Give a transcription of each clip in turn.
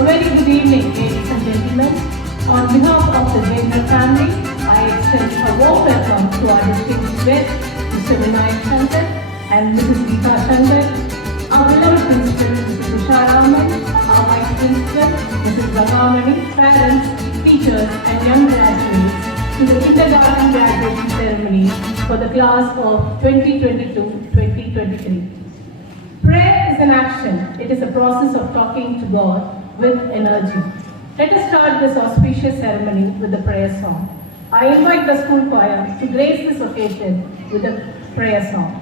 A very good evening, ladies and gentlemen. On behalf of the Jayendra family, I extend a warm welcome to our distinguished guests, Mr. Vinayak Shankar and Mrs. Geeta Shankar, our beloved principal, Mrs. Usha Raman, our vice principal, Mrs. Ragamani, parents, teachers, and young graduates to the kindergarten graduation ceremony for the class of 2022-2023. Prayer is an action. It is a process of talking to God with energy. Let us start this auspicious ceremony with a prayer song. I invite the school choir to grace this occasion with a prayer song.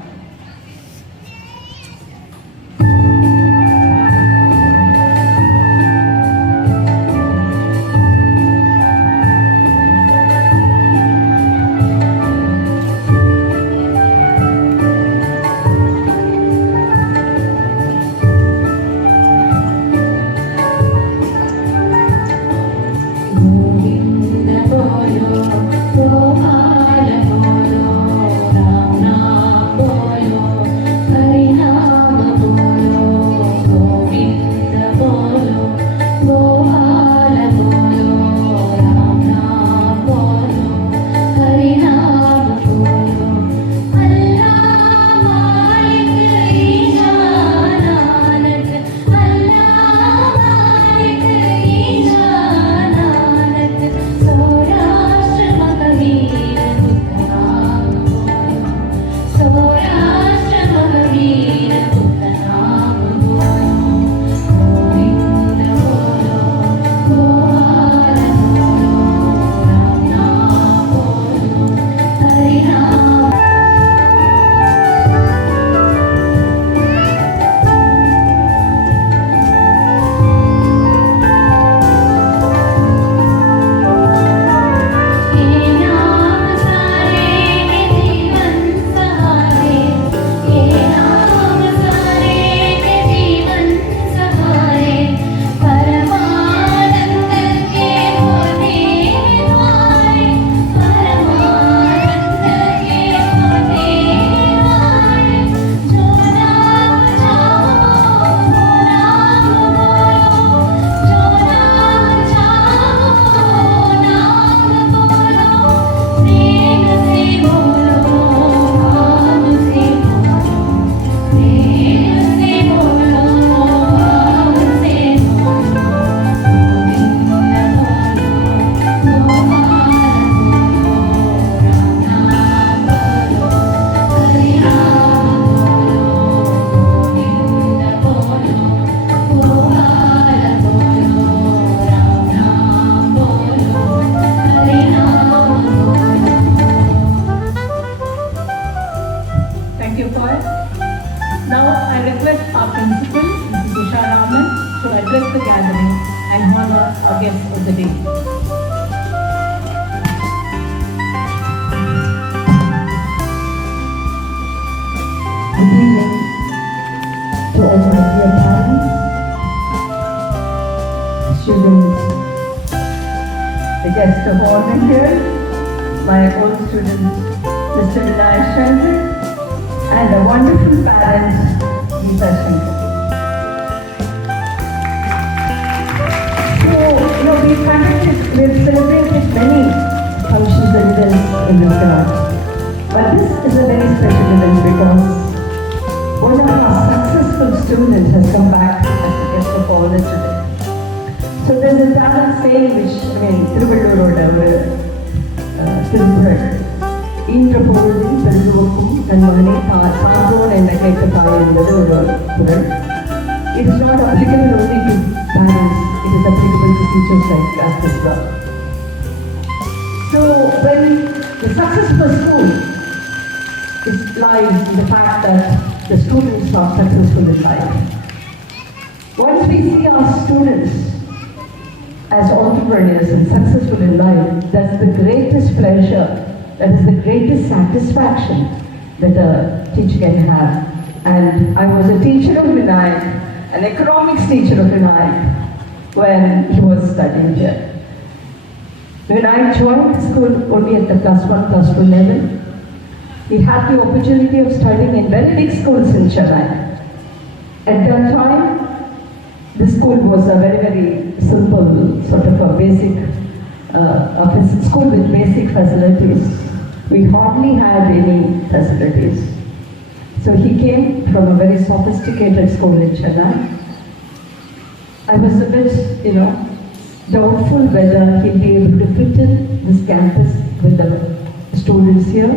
our guest of the day. Good evening to all my dear parents, students, the guests of honor here, my old student, Mr. Vinayak Shankar, and the wonderful parents, Geeta Shankar. So, we conducted students has come back as a guest of honor today. So there's a Tamil saying which, Thiruvalluroda Thirukkural ஈன்ற பொழுதில் பெருகுவக்கும் தன் மகனை சான்றோன் என்ற கேட்ட தாய் என்பது ஒரு குறள். It is not applicable only to parents, it is applicable to teachers like us as well. So when the success of a school lies in the fact that the students are successful in life. Once we see our students as entrepreneurs and successful in life, that's the greatest pleasure, that is the greatest satisfaction that a teacher can have. And I was a teacher of Vinayak, an economics teacher of Vinayak, when he was studying here. When I joined the school only at the +1, +2 level, he had the opportunity of studying in very big schools in Chennai. At that time, the school was a very, very simple, sort of a basic, school with basic facilities. We hardly had any facilities. So he came from a very sophisticated school in Chennai. I was a bit, doubtful whether he'll be able to fit in this campus with the students here,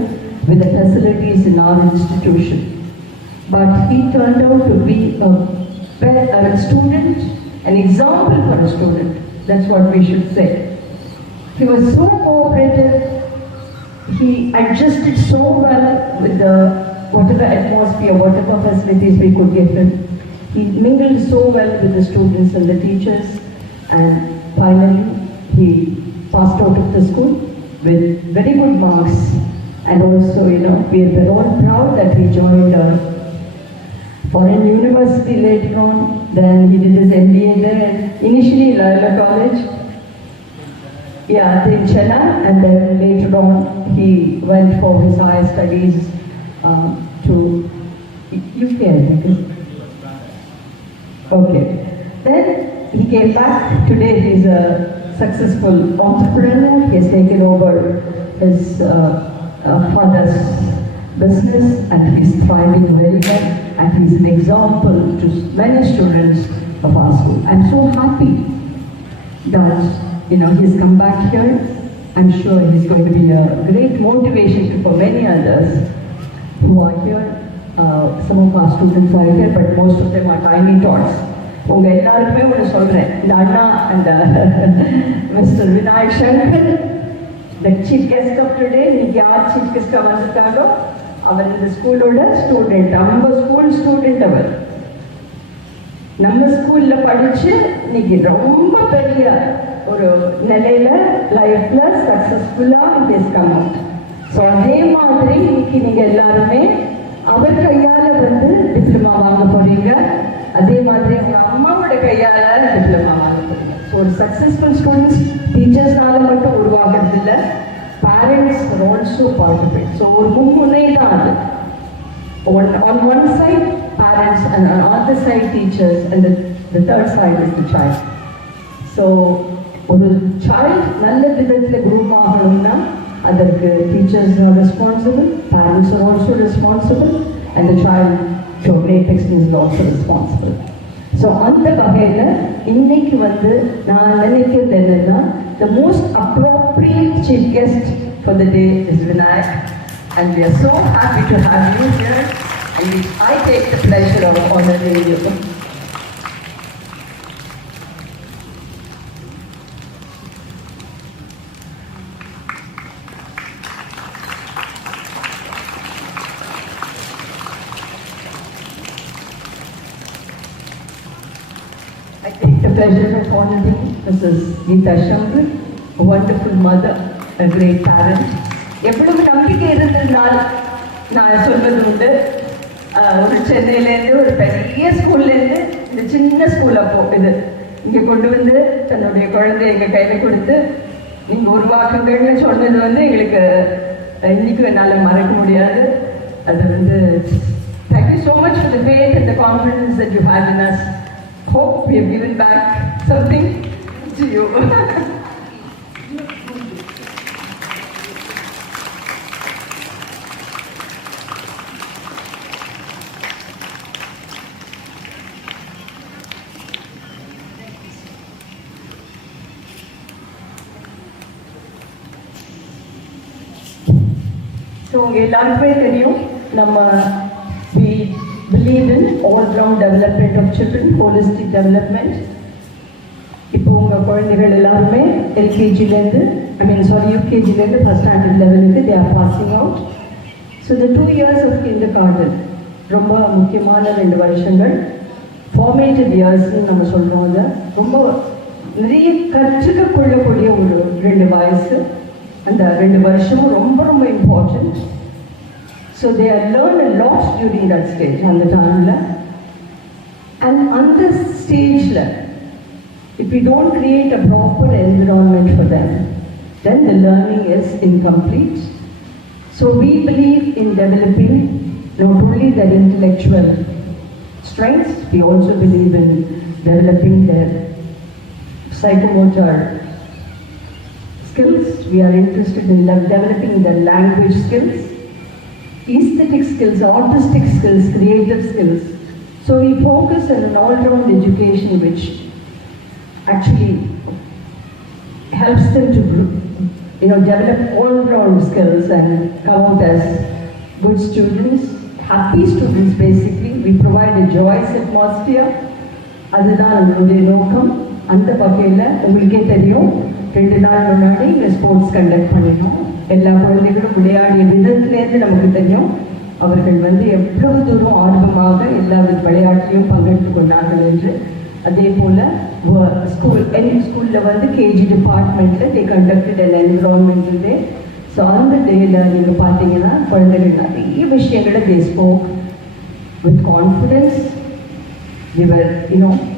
with the facilities in our institution. But he turned out to be a student, an example for a student. That's what we should say. He was so cooperative. He adjusted so well with whatever atmosphere, whatever facilities we could give him. He mingled so well with the students and the teachers, and finally he passed out of the school with very good marks. And also, we were all proud that he joined a foreign university later on. Then he did his MBA there, initially Loyola College, in Chennai, and then later on he went for his higher studies to UK, I think. Okay. Then he came back. Today he's a successful entrepreneur. He has taken over his father's business, and he's thriving very well, and he's an example to many students of our school. I'm so happy that he's come back here. I'm sure he's going to be a great motivation for many others who are here. Some of our students are here, but most of them are tiny tots. உங்க எல்லாருக்குமே ஒன்று சொல்றேன், இந்த அண்ணா and Mr. Vinayak Shankar, the chief guest of today, இன்னைக்கு யார் chief guest வந்திருக்காங்களோ அவர் இந்த ஸ்கூலோட student, நம்ம ஸ்கூல் ஸ்டூடெண்ட். அவர் நம்ம ஸ்கூல்ல படிச்சு இன்னைக்கு ரொம்ப பெரிய ஒரு நிலையில லைஃப்ல சக்சஸ்ஃபுல்லா இஸ் கம் அவுட். ஸோ அதே மாதிரி இன்னைக்கு நீங்க எல்லாருமே அவர் கையால டிப்ளமா வாங்க போறீங்க, அதே மாதிரி உங்க அம்மாவோட கையால டிப்ளமா வாங்க போறீங்க. ஸோ ஒரு சக்சஸ்ஃபுல் ஸ்டூடெண்ட்ஸ் டீச்சர்ஸ்னால மட்டும் உருவாக்குறது இல்லை, parents are also part of it. So ஒரு முன்முனை தான் அது. On one side parents, and on the other side teachers, and the third side is the child. So ஒரு child நல்ல விதத்தில் குரூப் ஆகணும்னா அதற்கு teachers are responsible, parents are also responsible, and the child to a great extent is also responsible. So அந்த வகையில் இன்னைக்கு நான் நினைக்கிறது என்னன்னா, the most appropriate chief guest for the day is Vinayak, and we are so happy to have you here, and I take the pleasure of honoring you. I take the pleasure of honoring Mrs. Geeta Shankar, a wonderful mother, a great parent. எவ்வளவு நம்பிக்கை இருந்ததுனால் நான் சொல்வது உண்டு, ஒரு சென்னையிலேருந்து ஒரு பெரிய ஸ்கூல்லேருந்து இந்த சின்ன ஸ்கூலில் இது இங்கே கொண்டு தன்னுடைய குழந்தை எங்கள் கையில் கொடுத்து நீங்கள் உருவாக்குங்கள்னு சொன்னது எங்களுக்கு இன்னைக்கும் என்னால் மறக்க முடியாது. அது thank you so much for the faith and the confidence that you had in us. Hope we have given back something to you. So உங்கள் எல்லாருக்குமே தெரியும் நம்ம we believe in all-round development of children, holistic development. இப்போ உங்கள் குழந்தைகள் எல்லாருமே எல்கேஜிலேருந்து யூகேஜிலேருந்து first standard லெவலுக்கு they are passing out. So the 2 years of kindergarten ரொம்ப முக்கியமான 2 வருஷங்கள், ஃபார்மேட்டிவ் இயர்ஸ்ன்னு நம்ம சொல்கிறோம். அதை ரொம்ப நிறைய கற்றுக்கொள்ளக்கூடிய ஒரு 2 வயசு. அந்த 2 வருஷமும் ரொம்ப ரொம்ப important. So they are learn a lot during that stage, அந்த டைமில். அண்ட் அந்த ஸ்டேஜில் if we don't create a proper environment for them, then the learning is incomplete. So we believe in developing not only their intellectual strengths, we also believe in developing their psychomotor skills. We are interested in developing their language skills, aesthetic skills, artistic skills, creative skills. So we focus on an all-round education which actually helps them to develop all-round skills and come out as good students, happy students basically. We provide a joyous atmosphere. அதுதான் நம்மளுடைய நோக்கம். அந்த வகையில் உங்களுக்கே தெரியும், 2 நாள் முன்னாடி sports conduct பண்ணினோம். எல்லா குழந்தைகளும் விளையாடிய விதத்துலேருந்து நமக்கு தெரியும் அவர்கள் எவ்வளவு தூரம் ஆர்வமாக எல்லா விளையாட்டிலையும் பங்கெடுத்து கொண்டார்கள் என்று. அதே போல் ஸ்கூலில் கேஜி டிபார்ட்மெண்ட்டில் they conducted an environmental day. So அந்த டேயில் நீங்கள் பார்த்தீங்கன்னா குழந்தைகள் நிறைய விஷயங்களை they spoke with confidence.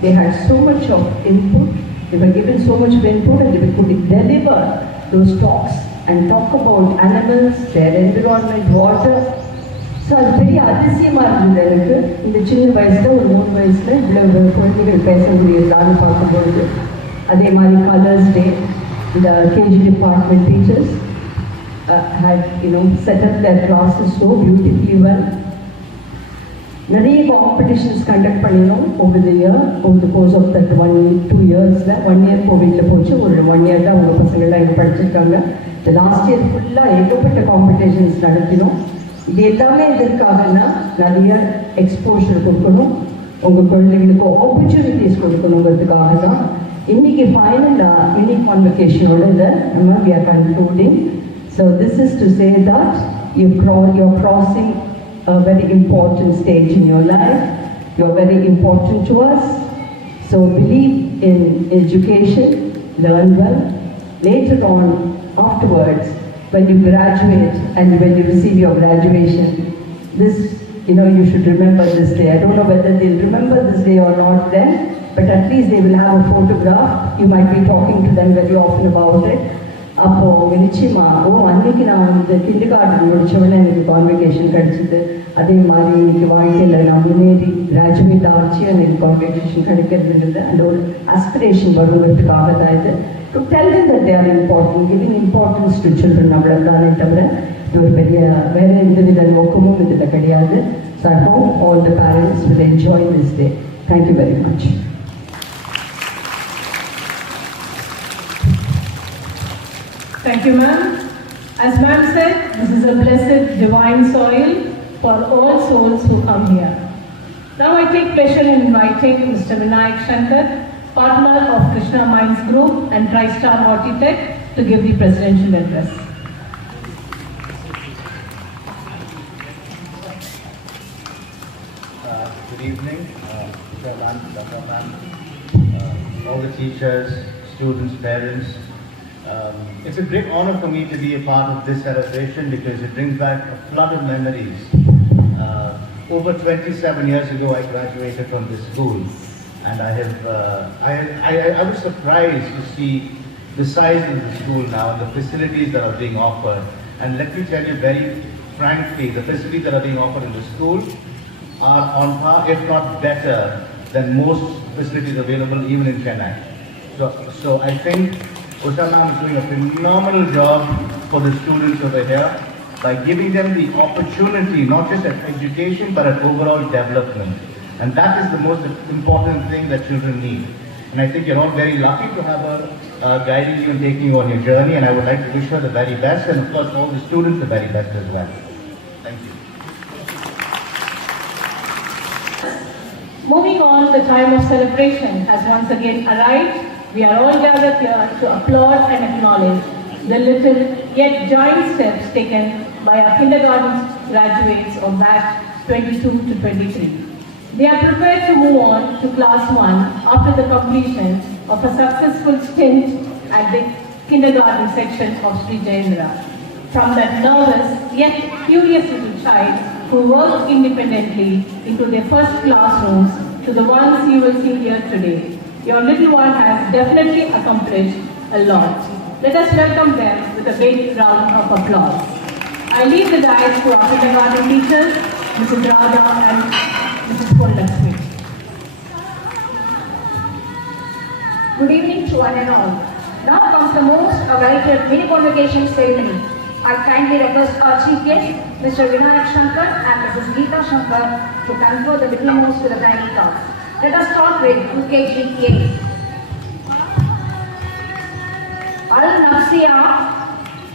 They had so much of input, they were given so much of input, and they could deliver those talks and talk about animals, their environment, water. So அது பெரிய அதிசயமாக இருந்தது எனக்கு. இந்த சின்ன வயசில் ஒரு 3 வயசில் இவ்வளோ குழந்தைகள் பேச முடியறதான்னு பார்க்கும்பொழுது. அதே மாதிரி கலர்ஸ் டே, இந்த KG department teachers had set up their classes so beautifully well. நிறைய காம்படிஷன்ஸ் கண்டக்ட் பண்ணினோம் over the year, over the course of that 2 yearsல. 1 year கோவிட்ல போச்சு, ஒரு 1 year தான் அவங்க பசங்கள்லாம் இங்கே படிச்சிருக்காங்க. இந்த லாஸ்ட் இயர் ஃபுல்லாக ஏகப்பட்ட காம்படிஷன்ஸ் நடத்தினோம். இது எல்லாமே எதற்காகனா நிறைய எக்ஸ்போஷர் கொடுக்கணும், உங்கள் குழந்தைங்களுக்கு ஆப்பர்ச்சுனிட்டிஸ் கொடுக்கணுங்கிறதுக்காக தான். இன்னைக்கு ஃபைனலாக மினிகான்வொகேஷனோட இதை நம்ம we are concluding. So this is to say that you're crossing a very important stage in your life. You're very important to us. So believe in education, learn well. Later on, afterwards, when you graduate and when you receive your graduation, this, you should remember this day. I don't know whether they'll remember this day or not then, but at least they will have a photograph. You might be talking to them very often about it. அப்போ நிச்சயமாக அன்னைக்கு நான் kindergarten முடிச்சவொடனே எனக்கு convocation கிடைச்சிது. அதே மாதிரி இன்னைக்கு வாழ்க்கையில் நான் முன்னேறி கிராஜுவேட் ஆச்சு, எனக்கு கான்வெகேஷன் கிடைக்கிறதுங்கிறது அந்த ஒரு ஆஸ்பிரேஷன் வருங்கிறதுக்காக தான் இது. To tell them that they are important, giving importance to children, அவ்வளவுதானே தவிர இது ஒரு பெரிய வேற எந்தவித நோக்கமும் இதில் கிடையாது. So I hope all the parents will enjoy this day. Thank you very much. Thank you, ma'am. As ma'am said, this is a blessed divine soil for all souls who come here. Now I take pleasure in inviting Mr. Vinayak Shankar, partner of Krishna Minds Group and TriStar Hortitech, to give the presidential address. Good evening, Dr. Ma'am, all the teachers, students, parents. It's a great honor for me to be a part of this celebration because it brings back a flood of memories. Over 27 years ago, I graduated from this school, and I was surprised to see the size of the school now and the facilities that are being offered. And let me tell you very frankly, the facilities that are being offered in the school are on par, if not better, than most facilities available even in Chennai. So I think Usha ma'am is doing a phenomenal job for the students over here by giving them the opportunity, not just at education, but at overall development. And that is the most important thing that children need. And I think you're all very lucky to have her guiding you and taking you on your journey. And I would like to wish her the very best, and of course all the students the very best as well. Moving on, the time of celebration has once again arrived. We are all gathered here to applaud and acknowledge the little yet giant steps taken by our kindergarten graduates of batch 22 to 23. They are prepared to move on to class 1 after the completion of a successful stint at the kindergarten section of SriJayendra. From that nervous yet curious little child who worked independently into their first classrooms to the ones you will see here today, your little one has definitely accomplished a lot. Let us welcome them with a big round of applause. I leave the dais to our kindergarten teachers, Mrs. Radha and Mrs. Ponnalakshmi. Good evening to one and all. Now comes the most awaited mini-convocation ceremony. I kindly request our chief guest, Mr. Vinayak Shankar and Mrs. Geeta Shankar, to confer the diplomas to the tiny class. Let us start with UKGA. Al-Nafsiya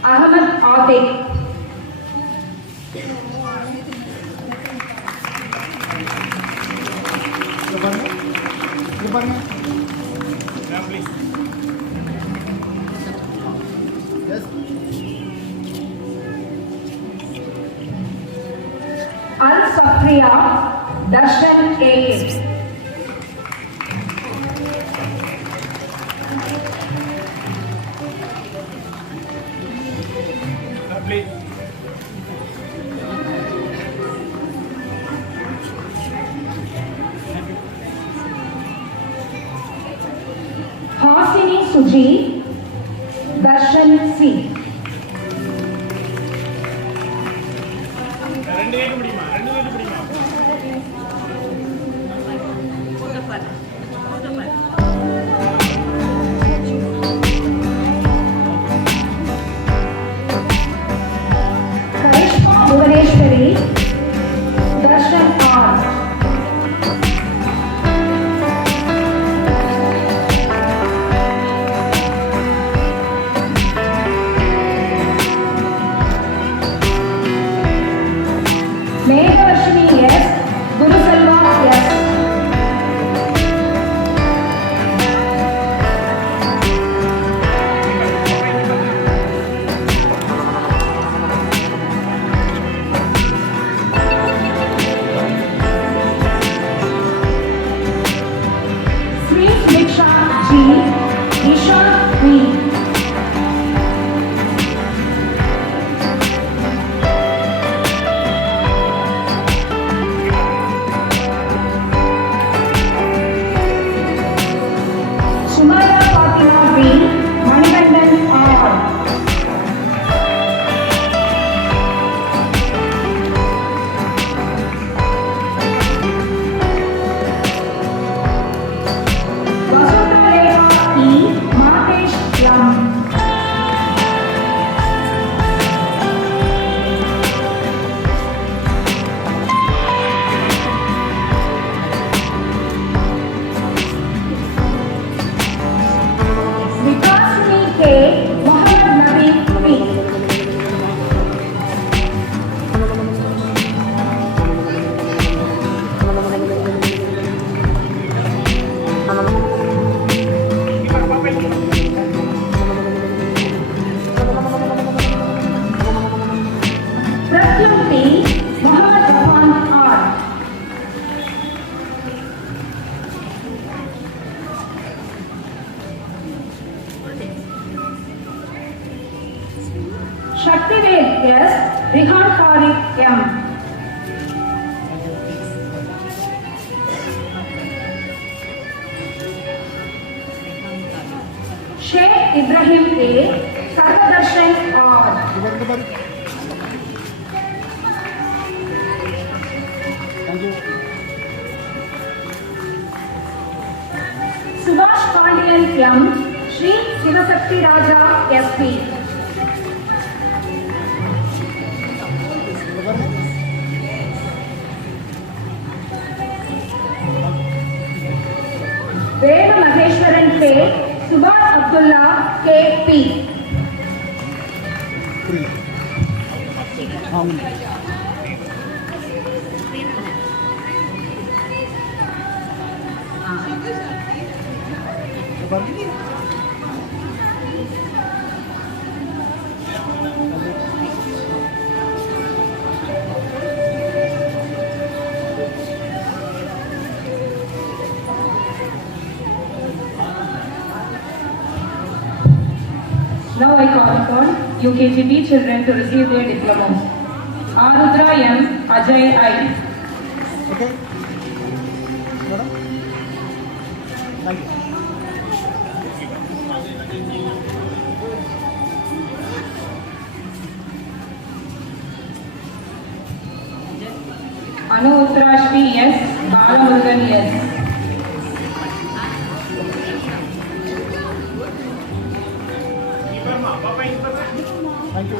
Ahmed Atik. Al-Safriya Darshan A. Hasini Suji Darshan C. Karishma Bhuvaneshwari Darshan R. Megharashini S. Guruselva S. Sri Smiksha G. Isha V. Sumaya Fatima B. Manikandan R. Vasudha Rekha E. Matesh Lam. Vikasini K. Mohammed Nabi P. Pratyam P. Mohammed Rafan R. Shaktivel S. Rihan Tariq M. Sheikh Ibrahim A. Sarvadarshan R. Subhash Pandian M. Sri Sivasakti Raja SP. Veda Maheshwaran K. Subhash Abdullah KP. Now I call upon UKGB children to receive their diplomas. Arudra M. Ajay I. Okay. Madam. Thank you. Anu Uttarashri S. Balamurugan S. Thank you.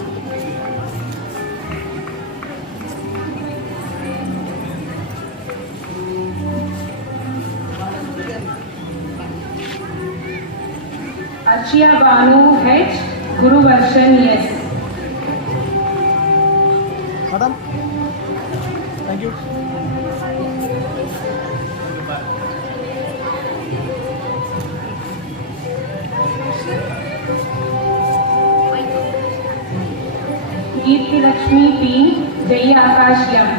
Archia Banu H. Guruvarshan S. Madam. Thank you. Geerti Lakshmi P. Jai Akash M.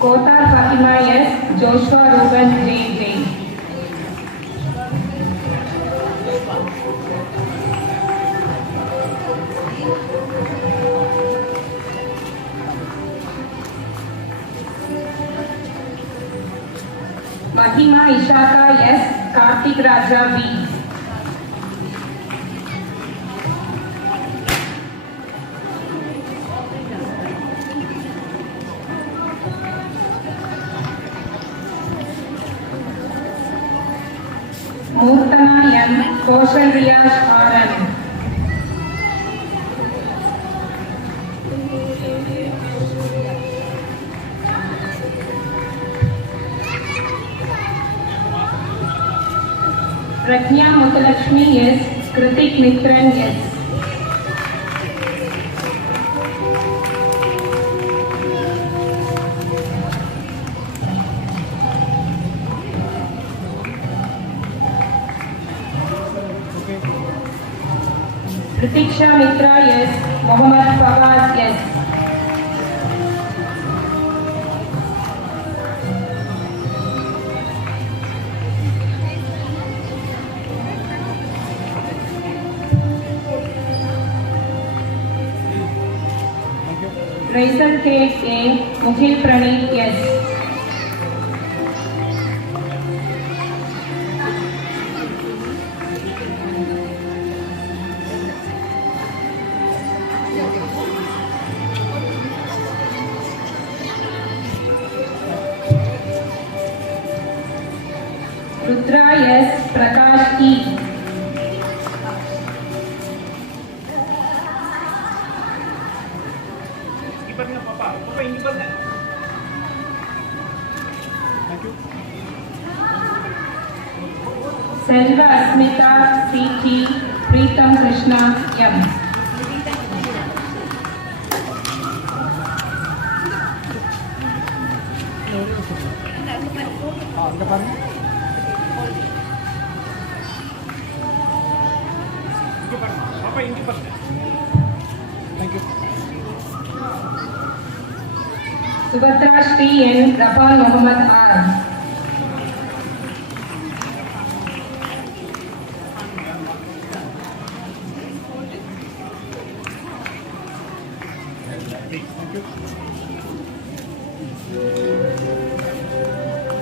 Kotar Fatima S. Joshua Ruben J. J. Mahima Ishaka S. Kartik Raja B. Murtana M. Kaushal Riyash R.M. Prajna Muthalakshmi S. Kritik Mitran S. Pratiksha Mitra S. Mohammad Fawaz S. Raisal K. A. Mukhil Praneet S. Rudra S. Prakash E. Thank you. Selva Asmita C.T. Preetam Krishna M. இந்த பாருங்க. இங்க பாருங்க. பாப்பா இங்க பாருங்க. Thank you. Subhatra Shri N. Rafal Muhammad R.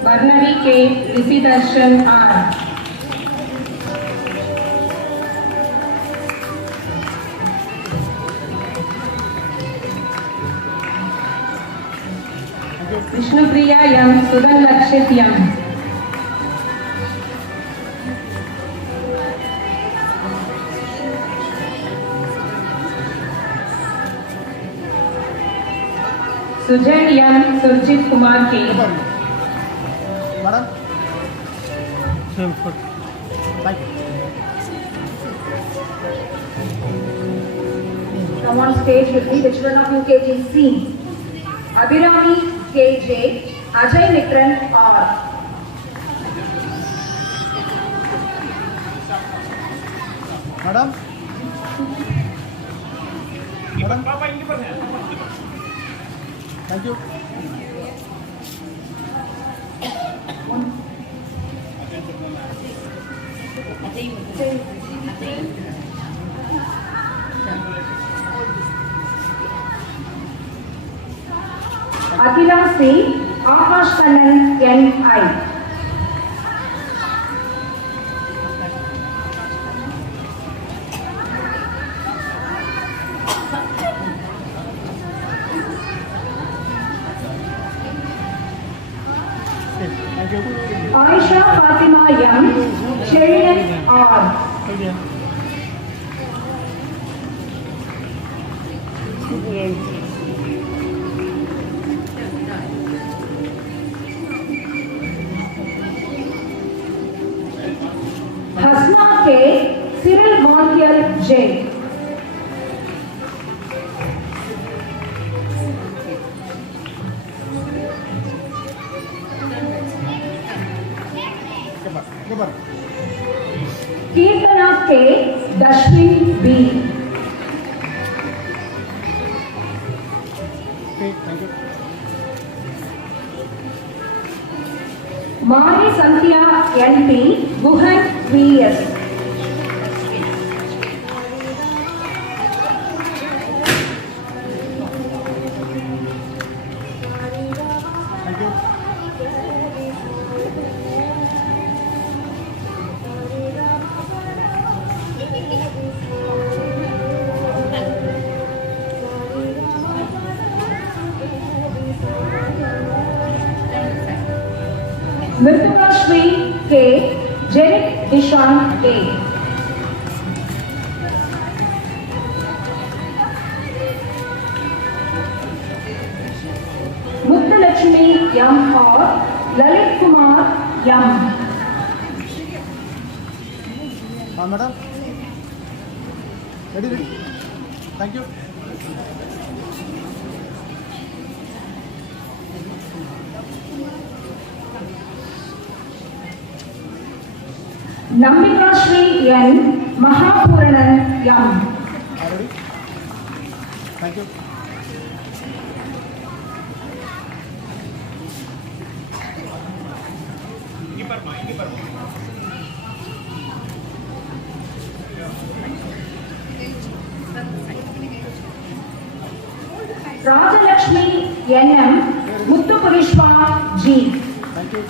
Varnavi K. Rishi Darshan R. Vishnupriya M. Sudan Lakshit M. Sujan M. Surjit Kumar K. Madam. Thank you. Now on stage will be the children of UKG C. Abhirami KJ, Ajay Mitran R. Madam? Papa, ini pernah. Thank you. Akila C. Akash Kannan N.I. Thank you. Aisha Fatima M. Sheridan R. Hasna K. Cyril Montiel J. Gobar. Kirtana K. Dashwin B. Okay, thank you. Mari Santhya N.P. Guhan V.S. Thank you. Mritika Shri K. Jerit Dishan A. Muttalakshmi M. or Lalit Kumar M. Madam? Ready? Thank you. Nambika Shri N. Mahapuranan M. Ready? Thank you. Ini pernah. Rajalakshmi N.M. Muttupurishwa G. Thank you.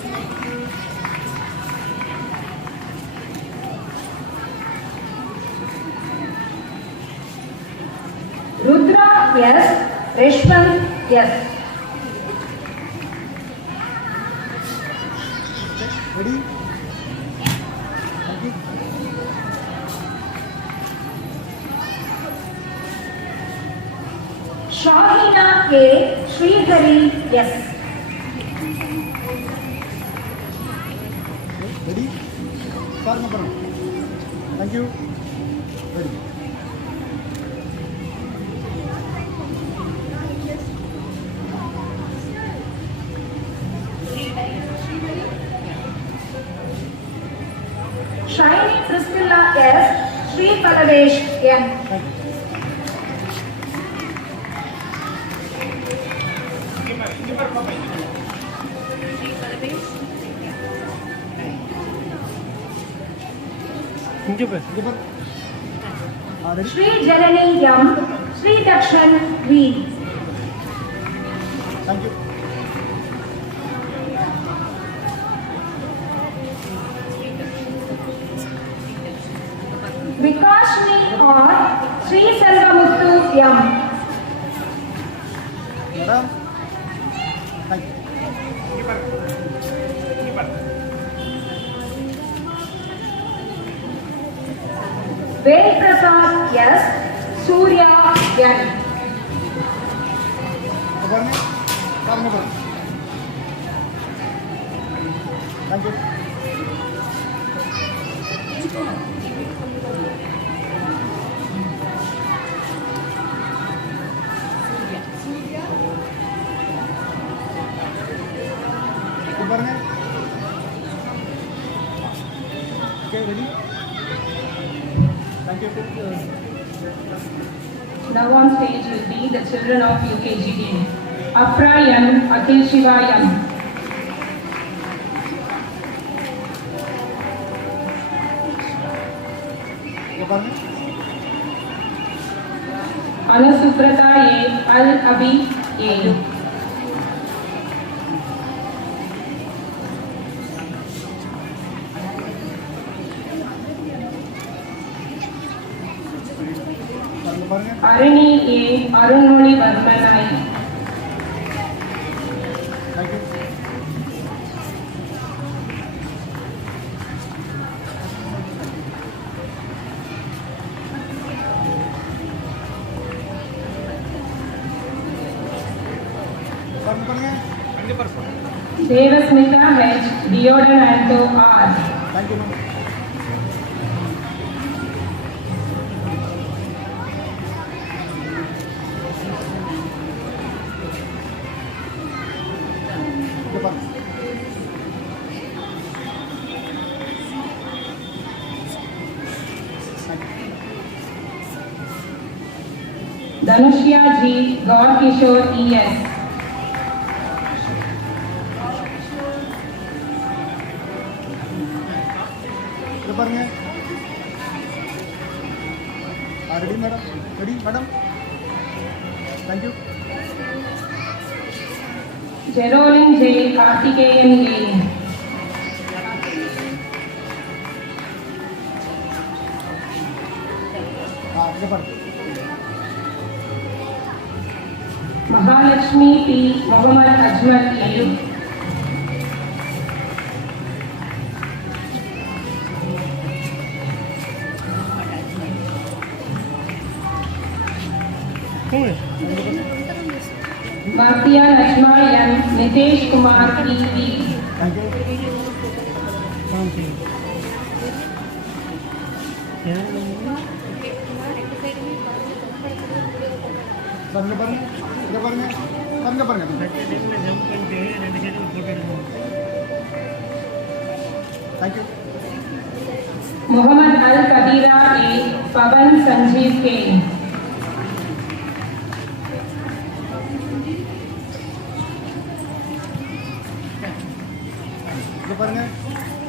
Rudra S. Reshwan S. Ready? Thank you. Shahina K. Srihari S. Ready? Start number. Thank you. Ready? Shiny Priscilla S. Sri Palavesh N. Ini pernah Papa. Gobar. Ready? Sri Janani M. Sri Dakshan V. Thank you. Vikashni or Sri Selvamuthu M. Madam? Thank you. Ini pernah. Vel Prasad S. Surya N. Gobar में start number. Thank you. Gobar में. Okay, ready? Thank you. Now on stage will be the children of UKGD. Afra M. Akhil Shiva M. Anasubrata A. Al Abi A. Arani A. Arunmoli Varman I. Thank you. Devasmita H. Deodananto R. Thank you, ma'am. Dhanushya G. Gaur Kishore E.S. Ready, madam? Ready, madam? Thank you. Geraldine J. Karthikeyan A. Mahalakshmi P. Muhammad Ajmal A. Bhartiya Najma M. Nitesh Kumar P.V. Thank you. Thank you. Muhammad Al Kabira A. Pavan Sanjeev K.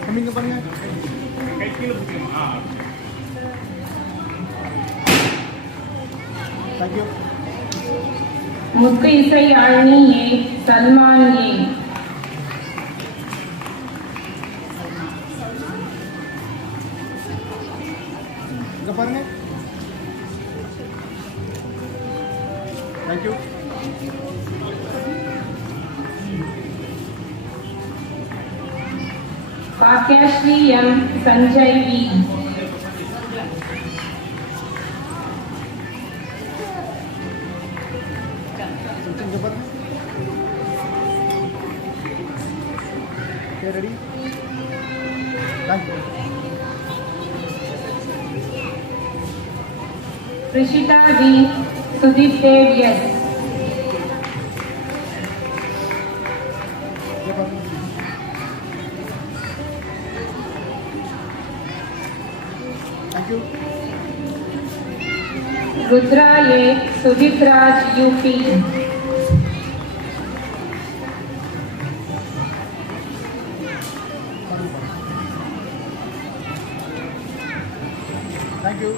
Coming up. Thank you. Muthu Isai Arni A. Salman A. Thank you. Bhagyashree M. Sanjay V. Okay, ready? Thank you. Prishita V. Sudip Dev S. Thank you. Rudra A. Sudip Raj UP. Thank you.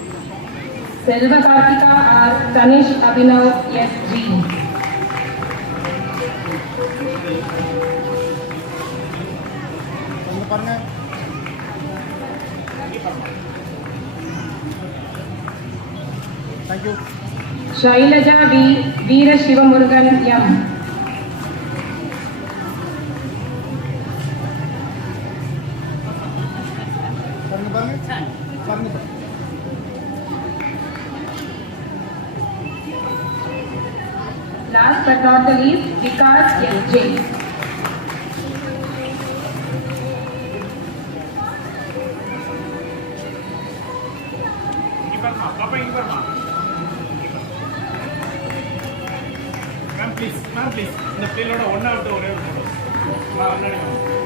Selva Kartika R. Tanish Abhinav SG. Thank you. Shailaja V. Veera Shivamurugan M. Last but not the least, Vikas SJ. Ma'am, please. இந்த பிள்ளைகளோட ஒண்ணா விட்டு ஒரே ஒரு photo.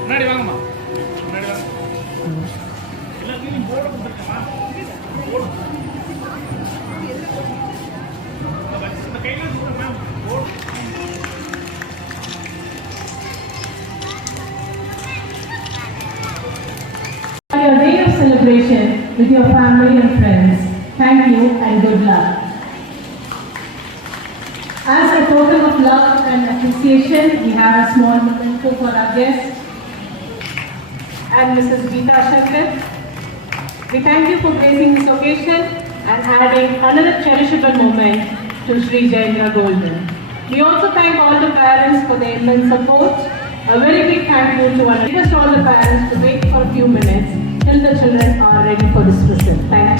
முன்னாடி வாங்கம்மா. முன்னாடி வாங்க. எல்லாத்தையும் போர்டு கொடுத்துருக்கேம்மா. Board your family and friends. Thank you and good luck. As a token of love and appreciation, we have a small memento for our guest and Mrs. Geeta Shankar. We thank you for gracing this occasion and adding another cherishable moment to SriJayendraGolden. We also thank all the parents for their immense support. A very big thank you to all the parents to wait for a few minutes till the children are ready for dismissal. Thank you.